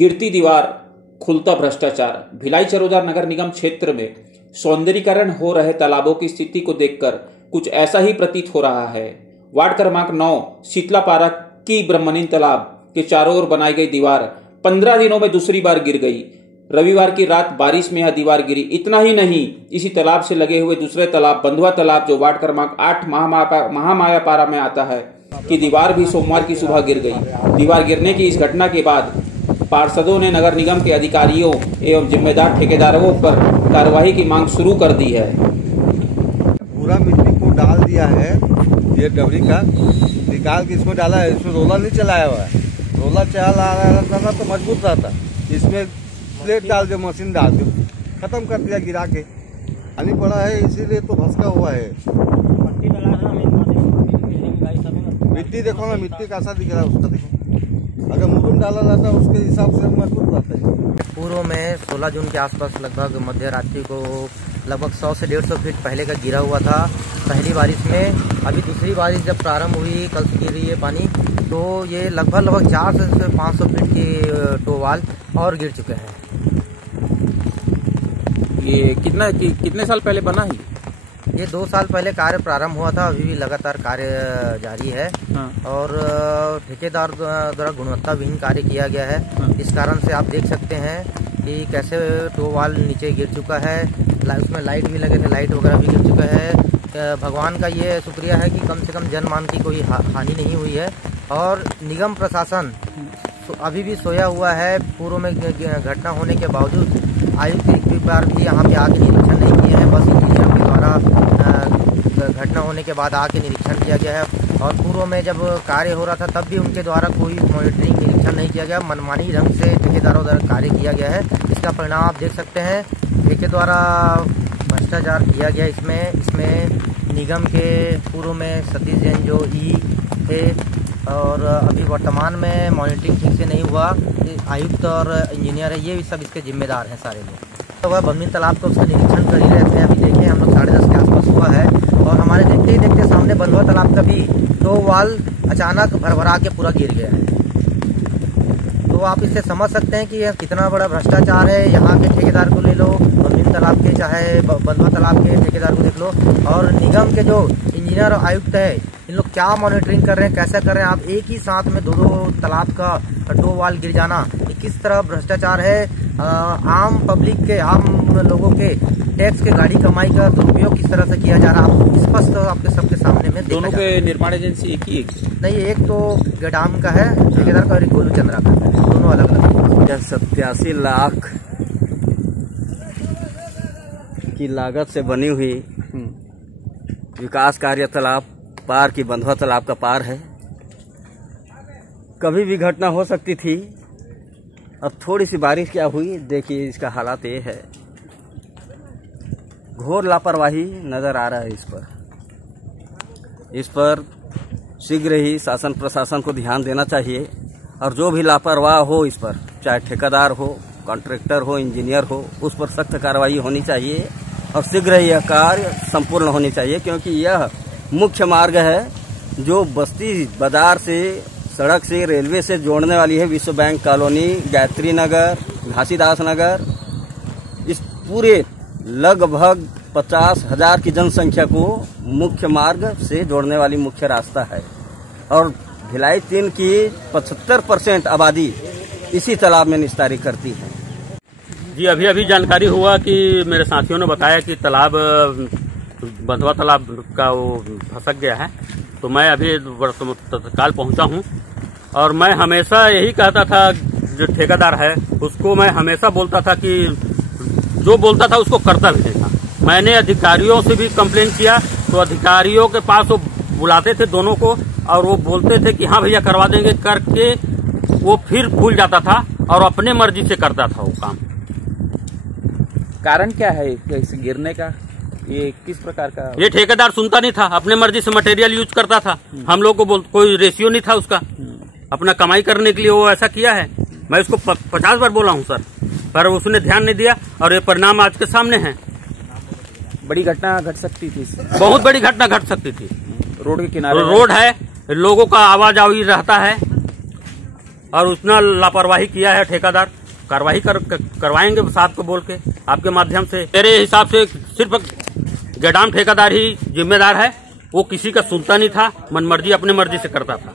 गिरती दीवार, खुलता भ्रष्टाचार। भिलाई चरोदा नगर निगम क्षेत्र में सौंदर्यीकरण हो रहे तालाबों की स्थिति को देखकर कुछ ऐसा ही प्रतीत हो रहा है। वार्ड क्रमांक 9 शीतलापारा की ब्रह्मनीन तालाब के चारों ओर बनाई गई दीवार 15 दिनों में दूसरी बार गिर गई। रविवार की रात बारिश में यह दीवार गिरी। इतना ही नहीं, इसी तालाब से लगे हुए दूसरे तालाब बंधुआ तालाब जो वार्ड क्रमांक 8 महामायापारा में आता है की दीवार भी सोमवार की सुबह गिर गई। दीवार गिरने की इस घटना के बाद पार्षदों ने नगर निगम के अधिकारियों एवं जिम्मेदार ठेकेदारों पर कार्रवाई की मांग शुरू कर दी है। पूरा मिट्टी को डाल दिया है, ये डबरी का निकाल के इसमें डाला है। इसमें रोलर नहीं चलाया हुआ है। रोलर चला रहता था तो मजबूत रहता। इसमें प्लेट डाल दे, मशीन डाल दे, खत्म कर दिया गिरा के। पानी पड़ा है इसीलिए तो भसका हुआ है। मिट्टी देखो ना, मिट्टी कैसा दिख रहा है उसका, देखो। अगर मुरुम डाला रहता उसके हिसाब से मजबूत रहता है। पूर्व में 16 जून के आसपास लगभग मध्य रात्रि को लगभग 100 से 150 फीट पहले का गिरा हुआ था पहली बारिश में। अभी दूसरी बारिश जब प्रारंभ हुई, कल से गिर रही है पानी, तो ये लगभग 400 से 500 फीट की टोवाल और गिर चुके हैं। ये कितने साल पहले बना है? ये 2 साल पहले कार्य प्रारंभ हुआ था, अभी भी लगातार कार्य जारी है। और ठेकेदार द्वारा गुणवत्ताविहीन कार्य किया गया है। इस कारण से आप देख सकते हैं कि कैसे टोवाल नीचे गिर चुका है। उसमें लाइट भी लगे थे, लाइट वगैरह भी गिर चुका है। भगवान का ये शुक्रिया है कि कम से कम जनमान की कोई हानि नहीं हुई है। और निगम प्रशासन अभी भी सोया हुआ है। पूर्व में घटना होने के बावजूद आयुक्त एक बार भी यहाँ पे आके निरीक्षण नहीं किए हैं। बस इंजीनियरों के द्वारा घटना होने के बाद आके निरीक्षण किया गया है। और पूर्व में जब कार्य हो रहा था तब भी उनके द्वारा कोई मॉनिटरिंग निरीक्षण नहीं किया गया। मनमानी ढंग से ठेकेदारों द्वारा कार्य किया गया है। इसका परिणाम आप देख सकते हैं। ठेके द्वारा भ्रष्टाचार किया गया इसमें निगम के पूर्व में सतीश जैन जो ई थे, और अभी वर्तमान में मॉनिटरिंग ठीक से नहीं हुआ। आयुक्त और इंजीनियर है, ये भी सब इसके जिम्मेदार हैं सारे लोग। तो वह ब्रह्मनीन तालाब को उसका निरीक्षण कर ही रहे थे। अभी देखें हम लोग 10:30 के आसपास हुआ है और हमारे देखते ही देखते सामने बंधुआ तालाब का भी तो वाल अचानक भरभरा के पूरा गिर गया है। तो आप इससे समझ सकते हैं कि यह कितना बड़ा भ्रष्टाचार है। यहाँ के ठेकेदार को ले लो, ब्रह्मनीन तालाब के, चाहे बंधुआ तालाब के ठेकेदार को देख लो, और निगम के जो इंजीनियर और आयुक्त है, इन लोग क्या मॉनिटरिंग कर रहे हैं, कैसा कर रहे हैं। आप एक ही साथ में दो तालाब का 2 वाल गिर जाना, ये किस तरह भ्रष्टाचार है। आम पब्लिक के, आम लोगों के टैक्स के गाड़ी कमाई का दुरुपयोग किस तरह से किया जा रहा है, स्पष्ट आपके सबके सामने में। दोनों के निर्माण एजेंसी एक ही नहीं, एक तो गडाम का है ठेकेदार का और एक गोलू चंद्रा का है, दोनों अलग अलग। 87 लाख की लागत से बनी हुई विकास कार्य तालाब पार की बंधुआ तालाब का पार है। कभी भी घटना हो सकती थी। अब थोड़ी सी बारिश क्या हुई, देखिए इसका हालात ये है। घोर लापरवाही नजर आ रहा है इस पर शीघ्र ही शासन प्रशासन को ध्यान देना चाहिए। और जो भी लापरवाह हो इस पर, चाहे ठेकेदार हो, कॉन्ट्रैक्टर हो, इंजीनियर हो, उस पर सख्त कार्रवाई होनी चाहिए और शीघ्र ही यह कार्य संपूर्ण होनी चाहिए। क्योंकि यह मुख्य मार्ग है जो बस्ती बाजार से, सड़क से, रेलवे से जोड़ने वाली है। विश्व बैंक कॉलोनी, गायत्री नगर, घासीदास नगर, इस पूरे लगभग 50,000 की जनसंख्या को मुख्य मार्ग से जोड़ने वाली मुख्य रास्ता है। और भिलाई 3 की 75% आबादी इसी तालाब में निस्तारी करती है। जी, अभी जानकारी हुआ कि मेरे साथियों ने बताया कि तालाब, बंधुआ तालाब का वो फंसक गया है। तो मैं अभी तत्काल पहुंचा हूं। और मैं हमेशा यही कहता था, जो ठेकेदार है उसको मैं हमेशा बोलता था कि जो बोलता था उसको करता भी नहीं था। मैंने अधिकारियों से भी कंप्लेन किया तो अधिकारियों के पास वो बुलाते थे दोनों को और वो बोलते थे कि हाँ भैया करवा देंगे, करके वो फिर भूल जाता था और अपने मर्जी से करता था वो काम। कारण क्या है इस गिरने का? ये किस प्रकार का? ये ठेकेदार सुनता नहीं था, अपने मर्जी से मटेरियल यूज करता था। हम लोग को कोई रेशियो नहीं था उसका, अपना कमाई करने के लिए वो ऐसा किया है। मैं उसको 50 बार बोला हूँ सर, पर उसने ध्यान नहीं दिया और ये परिणाम आज के सामने है। बड़ी घटना घट सकती थी, बहुत बड़ी घटना घट सकती थी। रोड के किनारे रोड है, लोगों का आवाजावी रहता है। और उतना लापरवाही किया है ठेकेदार। कार्रवाई करवाएंगे साहब को बोल के आपके माध्यम से। मेरे हिसाब से सिर्फ गैडाम ठेकेदार ही जिम्मेदार है, वो किसी का सुनता नहीं था, मनमर्जी अपनी मर्जी से करता था।